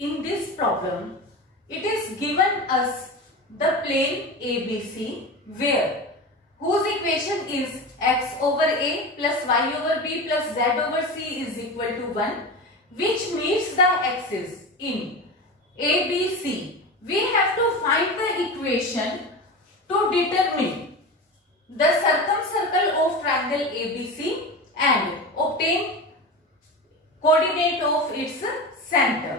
in this problem, it is given us the plane ABC where whose equation is x over a plus y over b plus z over c is equal to 1, which meets the axis in ABC. We have to find the equation to determine the circumcircle of triangle ABC and obtain coordinate of its centre.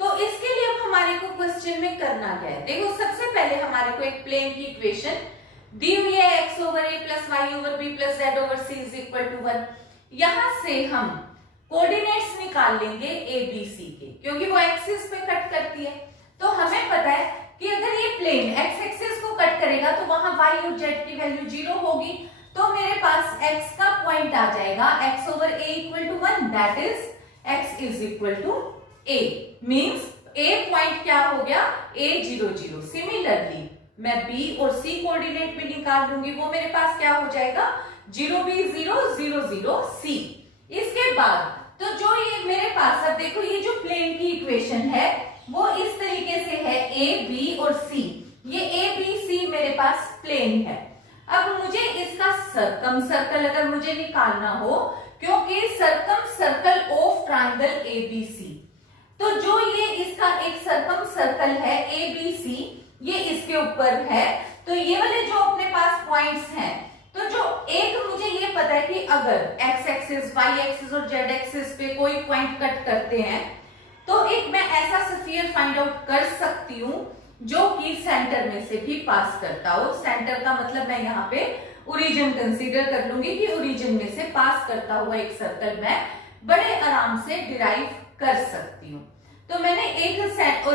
तो इसके लिए अब हमारे को question में करना क्या है, देखो सबसे पहले हमारे को एक प्लेन की इक्वेशन दी हुई है x over a plus Y over B plus Z over C is equal to 1। यहां से हम कोऑर्डिनेट्स निकाल लेंगे ए बी सी के, क्योंकि वो एक्सिस पे कट करती है। तो हमें पता है कि अगर ये प्लेन x एक्सिस को कट करेगा तो वहां y और z की वैल्यू 0 होगी। तो मेरे पास x का पॉइंट आ जाएगा x over a equal to 1, that is x is equal to a, means a point क्या हो गया a 0 0। सिमिलरली मैं b और c कोऑर्डिनेट भी निकाल लूंगी, वो मेरे पास क्या हो जाएगा 0 b 0 0 0 c। इसके बाद तो जो ये मेरे पास, अब देखो ये जो प्लेन की इक्वेशन है वो इस तरीके से है a b और c, ये a b c मेरे पास प्लेन है। अब मुझे इसका सर्कम सर्कल अगर मुझे निकालना हो, क्योंकि circum circle of triangle ABC, तो जो ये इसका एक सर्कम सर्कल है ABC, ये इसके ऊपर है। तो ये वाले जो अपने पास पॉइंट्स हैं, तो जो एक मुझे ये पता है कि अगर x एक्सिस y एक्सिस और z एक्सिस पे कोई पॉइंट कट करते हैं तो एक मैं ऐसा स्फीयर फाइंड आउट कर सकती हूँ जो कि सेंटर में से भी पास करता हो। सेंटर का मतलब मैं यहाँ पे ओरिजिन कंसीडर कर लूंगी कि ओरिजिन में से पास करता हुआ एक सर्कल मैं बड़े आराम से डिराइव कर सकती हूँ। तो मैंने एक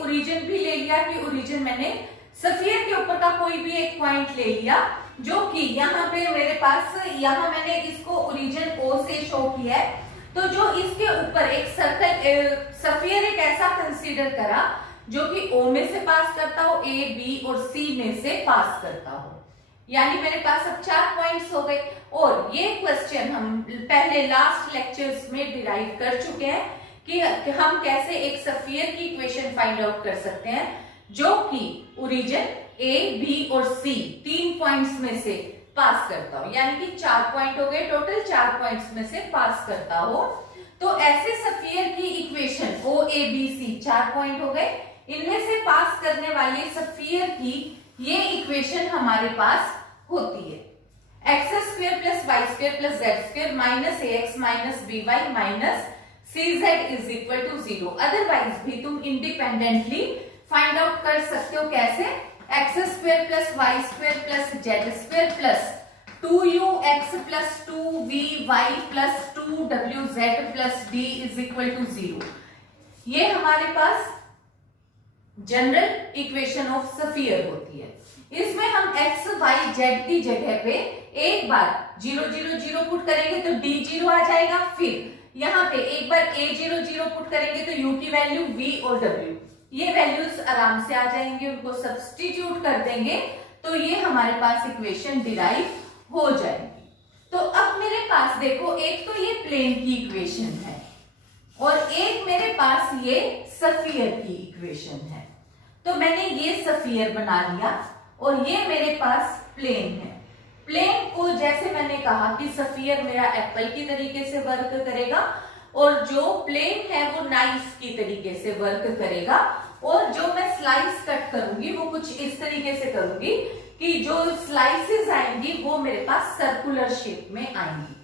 ओरिजिन भी ले लिया कि ओरिजिन मैंने स्फीयर के ऊपर का कोई भी एक पॉइंट ले लिया, जो कि यहाँ पे मेरे पास, यहाँ मैंने इसको ओरिजिन O से शो किया है। तो जो इसके ऊपर एक सर्कल स्फीयर एक ऐसा कंसीडर करा जो कि O में से पास करता हो, A B और C में से पास करता हो, यानी मेरे पास अब 4 पॉइंट्स हो गए। और ये क्वेश्चन हम पहले लास्ट लेक्चर्स में डिराइव कर चुके हैं कि हम कैसे एक स्फीयर की इक्वेशन फाइंड आउट कर सकते हैं जो कि ओरिजिन A B और C 3 पॉइंट्स में से पास करता हो, यानी कि 4 पॉइंट हो गए, टोटल 4 पॉइंट्स में से पास करता हो। तो ऐसे स्फीयर की equation O A B C 4 point हो गए, इनमें से पास करने वाले स्फीयर की ये इक्वेशन हमारे पास होती है X square plus Y square plus Z square minus A X minus B Y minus C Z is equal to 0। Otherwise भी तुम इंडिपेंडेंटली फाइंड आउट कर सकते हो, कैसे X square plus Y square plus Z square plus 2ux plus 2vy plus 2wz plus d is equal to 0। ये हमारे पास general equation of sphere होती है। इसमें हम x y z की जगह पे एक बार 0 0 0 पुट करेंगे तो d 0 आ जाएगा, फिर यहाँ पे एक बार a 0 0 पुट करेंगे तो u की वैल्यू v और w, ये वैल्यूज आराम से आ जाएंगे, उनको सब्स्टिट्यूट कर देंगे तो ये हमारे पास इक्वेशन डिराइव हो जाएगी। तो अब मेरे पास देखो, एक तो ये प्लेन की इक्वेशन है और एक मेरे पास ये स्फीयर की इक्वेशन है। तो मैंने ये स्फीयर बना लिया और ये मेरे पास प्लेन है। प्लेन को जैसे मैंने कहा कि स्फीयर मेरा एप्पल की तरीके से वर्क करेगा और जो प्लेन है वो नाइफ की तरीके से वर्क करेगा, और जो मैं स्लाइस कट करूंगी वो कुछ इस तरीके से करूंगी कि जो स्लाइसेस आएंगी वो मेरे पास सर्कुलर शेप में आएंगी।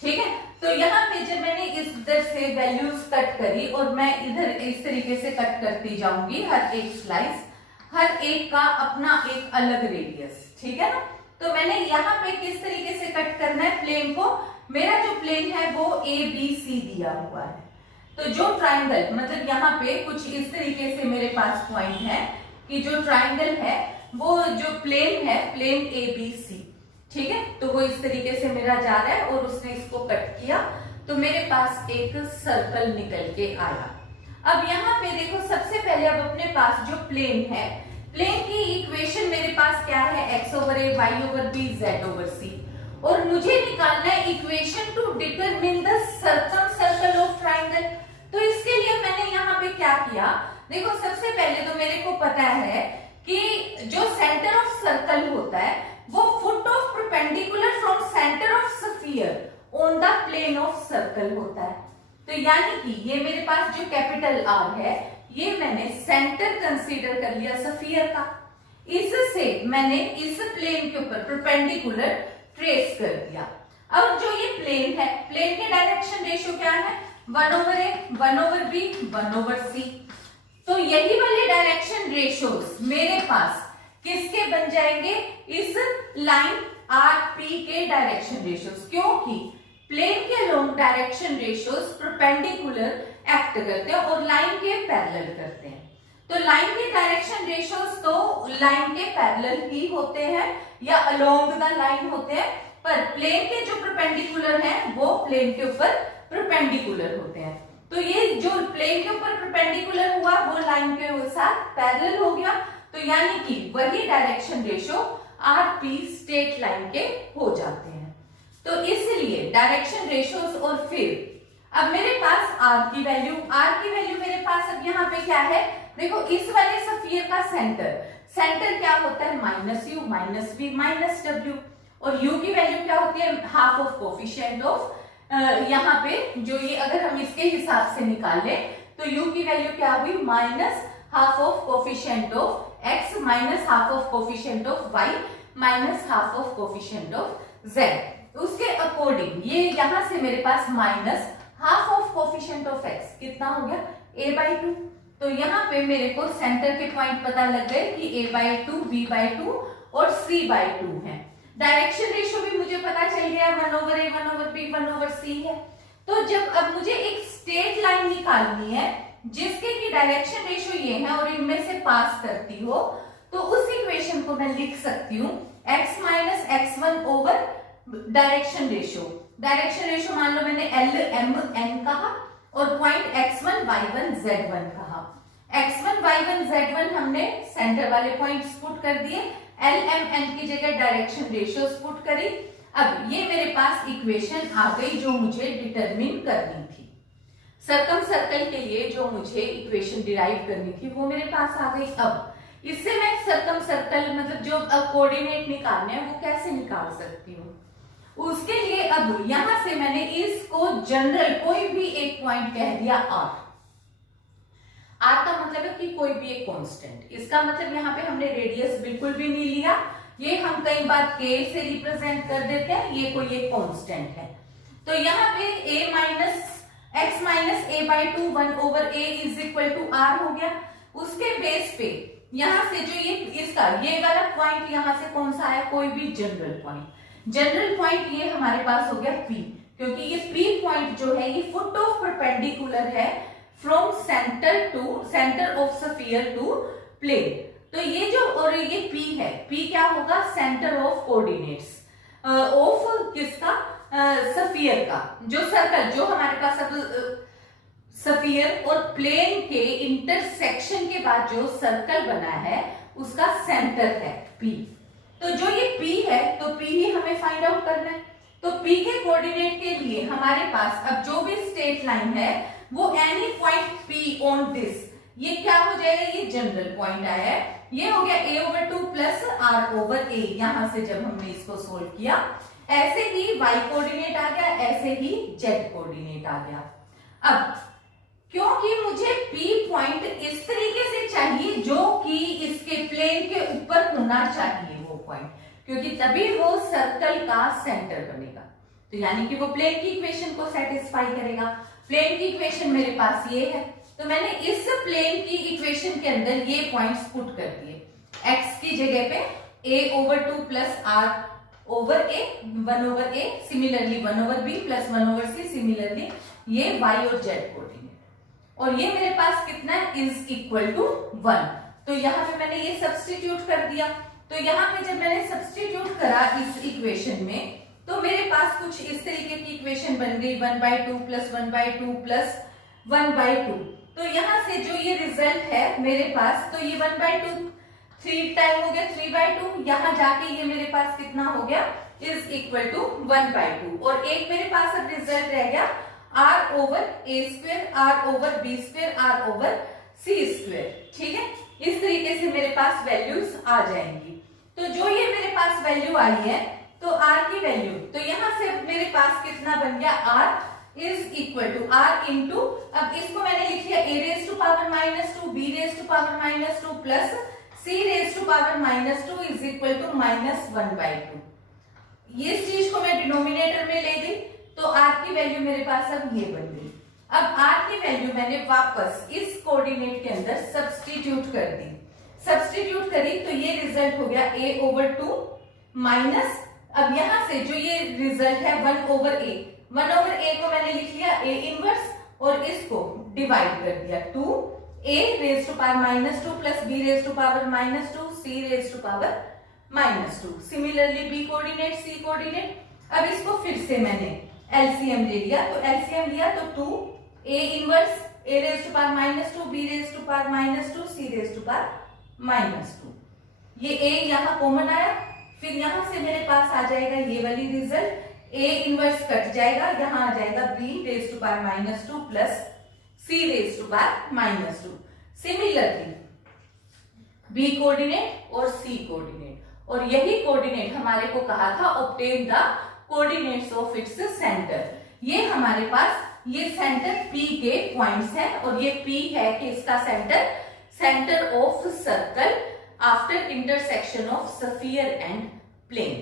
ठीक है, तो यहाँ पे जब मैंने इधर से वैल्यूज कट करी और मैं इधर इस तरीके से कट करती जाऊंगी, हर एक स्लाइस, हर एक का अपना एक अलग रेडियस, ठीक है ना। तो मैंने यहाँ पे किस तरीके से कट करना है प्लेन को, मेरा जो प्लेन है वो ए बी सी दिया हुआ है। तो जो ट्राइंगल, मतलब यहाँ पे कुछ इस तरीके से मेरे पास पॉइंट है कि जो ट्राइंगल है वो जो प्लेन है, प्लेन ए बी सी, ठीक है, तो वो इस तरीके से मेरा जा रहा है और उसने इसको कट किया तो मेरे पास एक सर्कल निकल के आया। अब यहाँ पे देखो, सबसे पहले अब अपने पास जो प्लेन है, प्लेन की इक्वेशन मेरे पास क्या है, X over A Y over B Z over C, और मुझे निकालना है equation to determine the circumcircle of triangle. तो इसके लिए मैंने यहाँ पे क्या क्या किया, देखो सबसे पहले तो मेरे को पता है कि जो सेंटर ऑफ सर्कल होता है वो foot of perpendicular from centre of sphere on the plane of circle होता है। तो यानी कि ये मेरे पास जो कैपिटल आर है ये मैंने सेंटर कंसीडर कर लिया स्फीयर का, इससे मैंने इस प्लेन के ऊपर परपेंडिकुलर ट्रेस कर दिया। अब जो ये प्लेन है, प्लेन के डायरेक्शन रेशियो क्या है, 1/a, 1/b, 1/c। तो यही वाले डायरेक्शन रेशियोज मेरे पास किसके बन जाएंगे, इस लाइन आर पी के डायरेक्शन रेशियोज, क्योंकि प्लेन के along direction ratios perpendicular act करते हैं और लाइन के पैरेलल करते हैं। तो लाइन के डायरेक्शन रेशियोज तो लाइन के पैरेलल ही होते हैं या अलोंग द लाइन होते हैं, पर प्लेन के जो परपेंडिकुलर हैं वो प्लेन के ऊपर परपेंडिकुलर होते हैं। तो ये जो प्लेन के ऊपर परपेंडिकुलर हुआ वो लाइन के साथ पैरेलल हो गया, तो यानी कि वही direction ratio RP straight line के हो जाते हैं। तो इसलिए डायरेक्शन रेशियोज और फिर अब मेरे पास आर की वैल्यू मेरे पास अब यहाँ पे क्या है, देखो इस वाले स्फीयर का सेंटर क्या होता है, -u, -v, -w, और u की वैल्यू क्या होती है, हाफ ऑफ कोफिशिएंट ऑफ, यहाँ पे जो ये अगर हम इसके हिसाब से निकाले तो u की वैल्यू क्या हुई, -half of coefficient of x minus half of coefficient of y minus half of coefficient of z। उसके अकॉर्डिंग ये यहां से मेरे पास minus half of coefficient of x कितना हो गया, a/2। तो यहाँ पे मेरे को सेंटर के पॉइंट पता लग गए कि a/2, b/2 और c/2 है। डायरेक्शन रेशियो भी मुझे पता चल गया 1/a, 1/b, 1/c है। तो जब अब मुझे एक स्ट्रेट लाइन निकालनी है जिसके की डायरेक्शन रेशियो ये है और इनमें से पास करती हो, तो उस इक्वेशन को मैं लिख सकती हूँ x minus x1 over direction ratio मान लो मैंने LMN कहा और पॉइंट x1 y1 z1 कहा। x1 y1 z1 हमने सेंटर वाले पॉइंट्स पुट कर दिए, LMN की जगह डायरेक्शन रेशियोज पुट करी। अब ये मेरे पास इक्वेशन आ गई जो मुझे डिटरमिन करनी थी। सर्कम सर्कल के लिए जो मुझे इक्वेशन डिराइव करनी थी वो मेरे पास आ गई। अब इससे मैं सर्कम सर्कल मतलब जो कोऑर्डिनेट निकालने हैं वो कैसे निकाल सकती हूँ, उसके लिए अब यहां से मैंने इसको जनरल कोई भी एक पॉइंट कह दिया आर का मतलब है कि कोई भी एक कांस्टेंट। इसका मतलब यहाँ पे हमने रेडियस बिल्कुल भी नहीं लिया, ये हम कई बार के से रिप्रेजेंट कर देते हैं, ये कोई एक कांस्टेंट है। तो यहाँ पे a minus x minus a/2 1/a is equal to r हो गया। उसके बेस पे यहाँ से जो ये इसका ये वाला पॉइंट यहाँ से कौन सा आया, कोई भी जनरल पॉइंट ये हमारे पास हो गया P, क्योंकि ये P पॉइंट जो है ये फुट ऑफ परपेंडिकुलर है from centre of sphere to plane. तो ये जो और ये P है, P क्या होगा, सेंटर ऑफ कोऑर्डिनेट्स ऑफ किसका, स्फीयर का। जो सर्कल जो हमारे पास अब स्फीयर और प्लेन के इंटरसेक्शन के बाद जो सर्कल बना है उसका सेंटर है P। तो जो ये P है तो P ही हमें फाइंड आउट करना है। तो P के कोऑर्डिनेट के लिए हमारे पास अब जो भी स्ट्रेट लाइन है वो any point P on this, ये क्या हो जाएगा, ये जनरल पॉइंट आया है, ये हो गया a/2 प्लस r/a। यहां से जब हमने इसको सोल्व किया ऐसे ही y कोऑर्डिनेट आ गया, ऐसे ही z कोऑर्डिनेट आ गया। अब क्योंकि मुझे P पॉइंट इस तरीके से चाहिए जो कि इसके प्लेन के ऊपर होना चाहिए वो पॉइंट, क्योंकि तभी वो सर्कल का सेंटर बनेगा। तो यानी कि वो प्लेन की इक्वेशन को सेटिस्फाई करेगा। प्लेन की इक्वेशन मेरे पास ये है, तो मैंने इस प्लेन की इक्वेशन के अंदर ये पॉइंट्स पुट कर दिए। x की जगह पे a/2 plus r/a 1/a, similarly 1/b plus 1/c, similarly ये y और z कोऑर्डिनेट, और ये मेरे पास कितना है, इज इक्वल टू 1। तो यहाँ पे मैंने ये सब्स्टिट्यूट कर दिया। तो यहाँ पे जब मैंने सब्स्टिट्यूट करा इस इक्वेशन में तो मेरे पास कुछ इस तरीके की इक्वेशन बन गई 1/2 प्लस 1/2 प्लस 1/2। तो यहाँ से जो ये रिजल्ट है मेरे पास, तो ये 1/2 3 टाइम हो गया 3/2, यहाँ जाके ये मेरे पास कितना हो गया, इज इक्वल टू 1/2, और एक मेरे पास अब रिजल्ट रह गया R over A square, R over B square, R over C square. ठीक है, इस तरीके से मेरे पास वैल्यूज आ जाएंगी। तो जो ये मेरे पास वैल्यू आई है, तो r की वैल्यू, तो यहां से मेरे पास कितना बन गया, r is equal to r into, अब इसको मैंने लिख लिया a raise to power -2, b raise to power -2 plus c raise to power -2 is equal to -1/2। ये चीज को मैं डिनोमिनेटर में ले दी, तो r की वैल्यू मेरे पास अब ये बन गई। अब r की वैल्यू मैंने वापस इस कोऑर्डिनेट के अंदर सब्स्टिट्यूट कर दी, सब्स्टिट्यूट करी तो ये रिजल्ट हो गया a ओवर 2 माइनस, अब यहां से जो ये रिजल्ट है 1 ओवर a, 1 ओवर a को मैंने लिख लिया a इनवर्स और इसको डिवाइड कर दिया 2a raise to power -2 plus b raise to power -2 c raise to power -2। Similarly b coordinate, c coordinate, अब इसको फिर से मैंने एलसीएम ले लिया, तो एलसीएम लिया तो 2a inverse a raise to power -2 b raise to power -2 c raise to power -2, ये a यहां कॉमन आया, फिर यहां से मेरे पास आ जाएगा ये वाली रिजल्ट, a इनवर्स कट जाएगा, यहां आ जाएगा b raise to power -2 plus c raise to power -2। Similarly b coordinate और c कोऑर्डिनेट, और यही कोऑर्डिनेट हमारे को कहा था obtain the coordinates of its centre. ये हमारे पास ये सेंटर p के पॉइंट्स हैं, और ये p है कि इसका centre of circle after intersection of sphere and plane.